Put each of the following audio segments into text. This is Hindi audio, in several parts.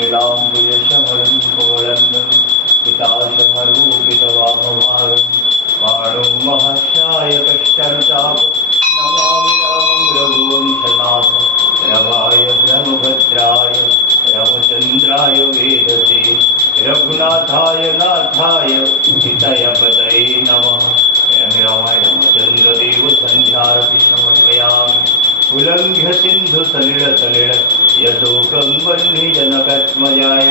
नीलाम्बुजशमलं कोवलन्दं पिताशमरूपितवामभागं वाणो महाशाय कष्टनुताप नमामि रामं रघुवंशनाथ रवाय ब्रह्मभद्राय रामचन्द्राय वेदसे रघुनाथाय नाथाय हिताय पतये नमः। रामाय रामचन्द्रदेव सन्ध्यारति समर्पयामि उल्लङ्घ्य सिन्धु सलिल यशोकं वह्नि जनकत्मजाय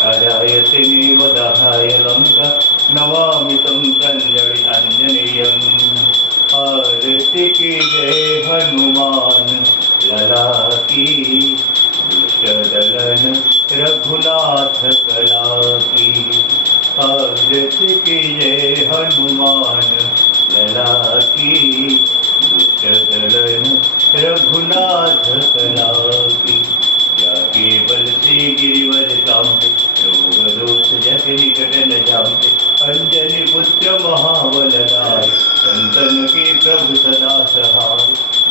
राजाय त्रिमेवदहाय लङ्का नमामि तं प्रञ्जलि आञ्जनेयम्। आरति की जय हनुमान लला की दुष्ट दलन रघुनाथ कला की। आरति की जय हनुमान लला की दुष्ट दलन रघुनाथ कला की। या केवल से गिरिवर कांपे रोग दोष जग निकट न जाते अंजनी पुत्र महाबलदाय संतन के प्रभु सदा सहाय।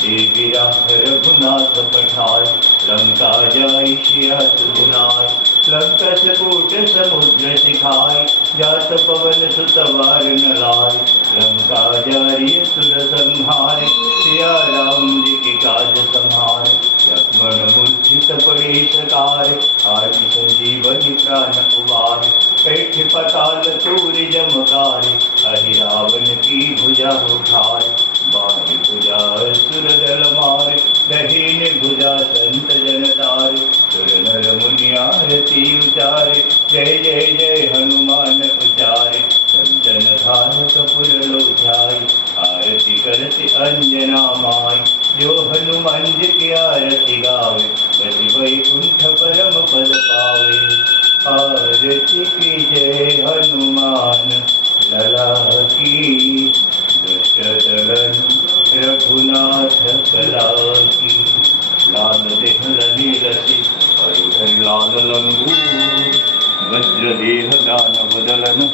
देवी राह रघुनाथ पठाय लंका जाई सिया सुनाय लंका सकोट समुद्र सिखाय जात पवन सुत वार न लाय। लंका जारी सुर संहारे सिया राम जी के काज संहारे लक्ष्मण मूर्छित पड़े सकारे आदि संजीवनी प्राण उबारे पेठ पताल तूरि जमकारे हरि रावण की भुजा उठाए। बाई भुजा सुर दल मारे दहीन भुजा संत जन तारे सुर नर मुनि आरती उचारे जय जय जय हनुमान उचारे। कंचन धार कपूर लोचाई आरती करती अंजना माई जो हनुमान जी की आरती गावे बलि वैकुंठ परम पद पावे। आरती की जय हनुमान लला की दुष्ट दलन रघुनाथ कला की। लाल देह नीलसी अयुधर लाल लंबू वज्र देह दान बदलन